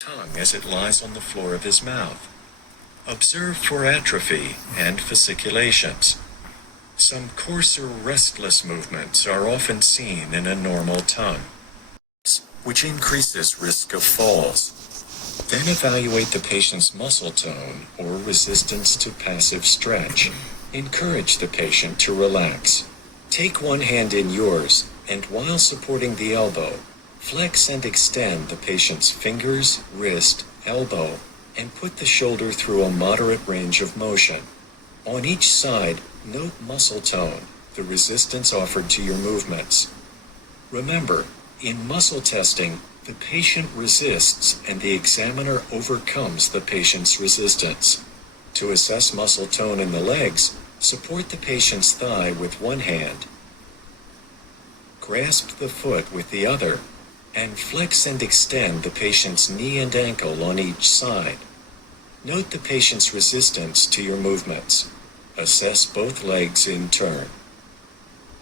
tongue as it lies on the floor of his mouth. Observe for atrophy and fasciculations. Some coarser, restless movements are often seen in a normal tongue, which increases risk of falls. Then evaluate the patient's muscle tone or resistance to passive stretch. Encourage the patient to relax. Take one hand in yours, and while supporting the elbow, flex and extend the patient's fingers, wrist, elbow, and put the shoulder through a moderate range of motion. On each side, note muscle tone, the resistance offered to your movements. Remember, in muscle testing, the patient resists and the examiner overcomes the patient's resistance. To assess muscle tone in the legs, support the patient's thigh with one hand, grasp the foot with the other, and flex and extend the patient's knee and ankle on each side. Note the patient's resistance to your movements. Assess both legs in turn.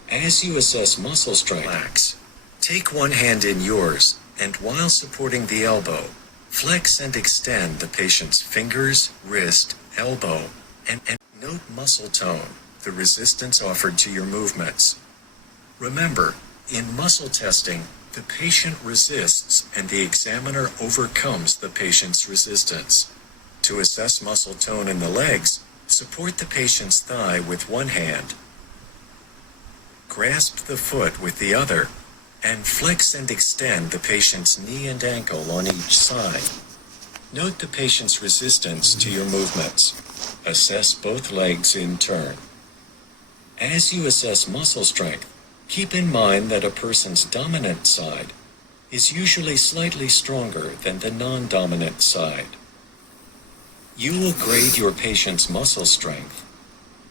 As you assess muscle strength, relax. Take one hand in yours, and while supporting the elbow, flex and extend the patient's fingers, wrist, elbow, and note muscle tone, the resistance offered to your movements. Remember, in muscle testing, the patient resists and the examiner overcomes the patient's resistance. To assess muscle tone in the legs, support the patient's thigh with one hand, grasp the foot with the other, and flex and extend the patient's knee and ankle on each side. Note the patient's resistance to your movements. Assess both legs in turn. As you assess muscle strength, keep in mind that a person's dominant side is usually slightly stronger than the non-dominant side. You will grade your patient's muscle strength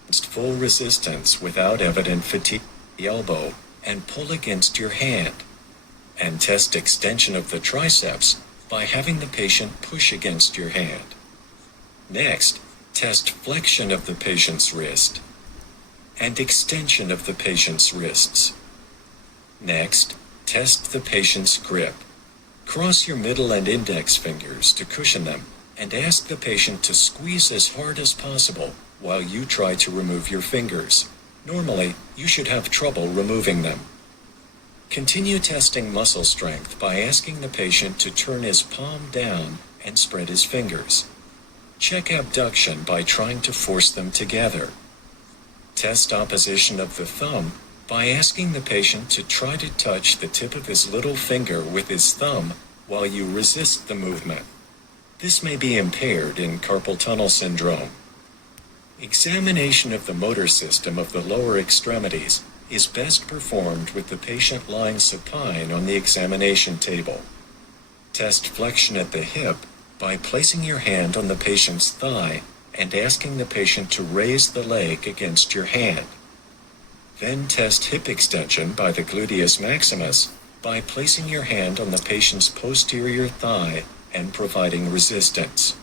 against full resistance without evident fatigue the elbow and pull against your hand, and test extension of the triceps by having the patient push against your hand. Next, test flexion of the patient's wrist and extension of the patient's wrists. Next, test the patient's grip. Cross your middle and index fingers to cushion them and ask the patient to squeeze as hard as possible while you try to remove your fingers. Normally, you should have trouble removing them. Continue testing muscle strength by asking the patient to turn his palm down and spread his fingers. Check abduction by trying to force them together. Test opposition of the thumb by asking the patient to try to touch the tip of his little finger with his thumb while you resist the movement. This may be impaired in carpal tunnel syndrome. Examination of the motor system of the lower extremities is best performed with the patient lying supine on the examination table. Test flexion at the hip by placing your hand on the patient's thigh and asking the patient to raise the leg against your hand. Then test hip extension by the gluteus maximus by placing your hand on the patient's posterior thigh and providing resistance.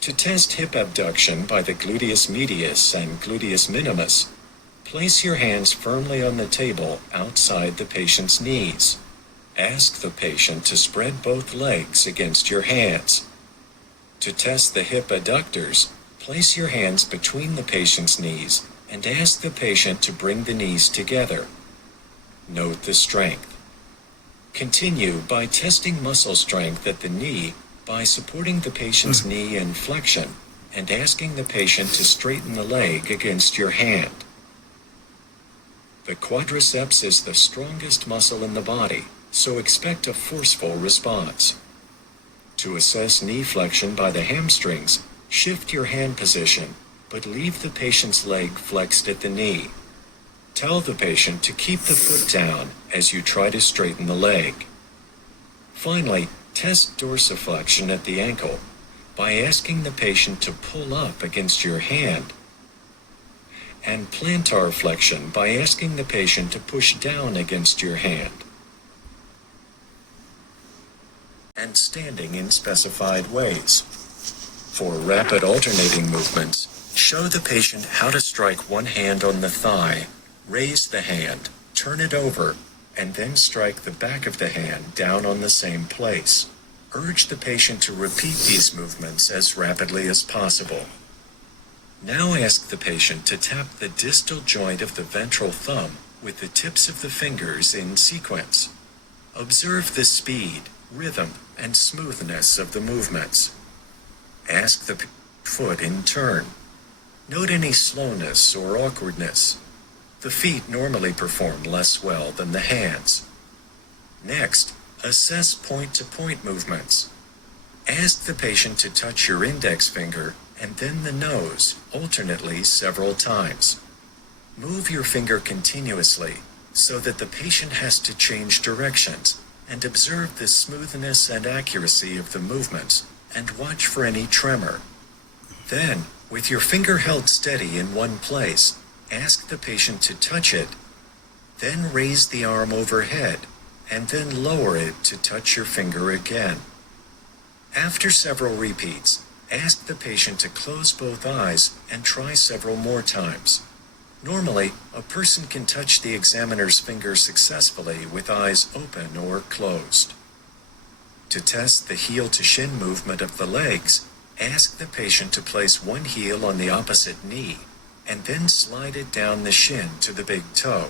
To test hip abduction by the gluteus medius and gluteus minimus, place your hands firmly on the table outside the patient's knees. Ask the patient to spread both legs against your hands. To test the hip adductors, place your hands between the patient's knees and ask the patient to bring the knees together. Note the strength. Continue by testing muscle strength at the knee by supporting the patient's knee in flexion and asking the patient to straighten the leg against your hand. The quadriceps is the strongest muscle in the body, so expect a forceful response. To assess knee flexion by the hamstrings, shift your hand position, but leave the patient's leg flexed at the knee. Tell the patient to keep the foot down as you try to straighten the leg. Finally, test dorsiflexion at the ankle by asking the patient to pull up against your hand, and plantar flexion by asking the patient to push down against your hand. And standing in specified ways. For rapid alternating movements, show the patient how to strike one hand on the thigh, raise the hand, turn it over, and then strike the back of the hand down on the same place. urge the patient to repeat these movements as rapidly as possible. Now ask the patient to tap the distal joint of the ventral thumb with the tips of the fingers in sequence. Observe the speed, rhythm, and smoothness of the movements. Ask the foot in turn. Note any slowness or awkwardness. The feet normally perform less well than the hands. Next, assess point-to-point movements. Ask the patient to touch your index finger and then the nose alternately several times. Move your finger continuously so that the patient has to change directions, and observe the smoothness and accuracy of the movements and watch for any tremor. Then, with your finger held steady in one place, ask the patient to touch it. Then raise the arm overhead and then lower it to touch your finger again. After several repeats, ask the patient to close both eyes and try several more times. Normally, a person can touch the examiner's finger successfully with eyes open or closed. To test the heel to shin movement of the legs, ask the patient to place one heel on the opposite knee and then slide it down the shin to the big toe.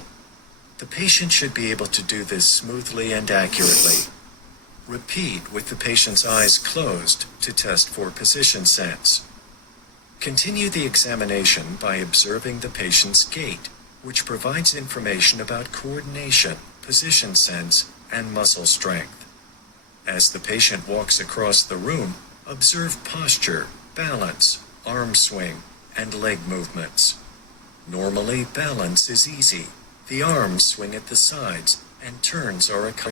The patient should be able to do this smoothly and accurately. Repeat with the patient's eyes closed to test for position sense. Continue the examination by observing the patient's gait, which provides information about coordination, position sense, and muscle strength. As the patient walks across the room, observe posture, balance, arm swing, and leg movements. Normally, balance is easy. The arms swing at the sides, and turns are accompanied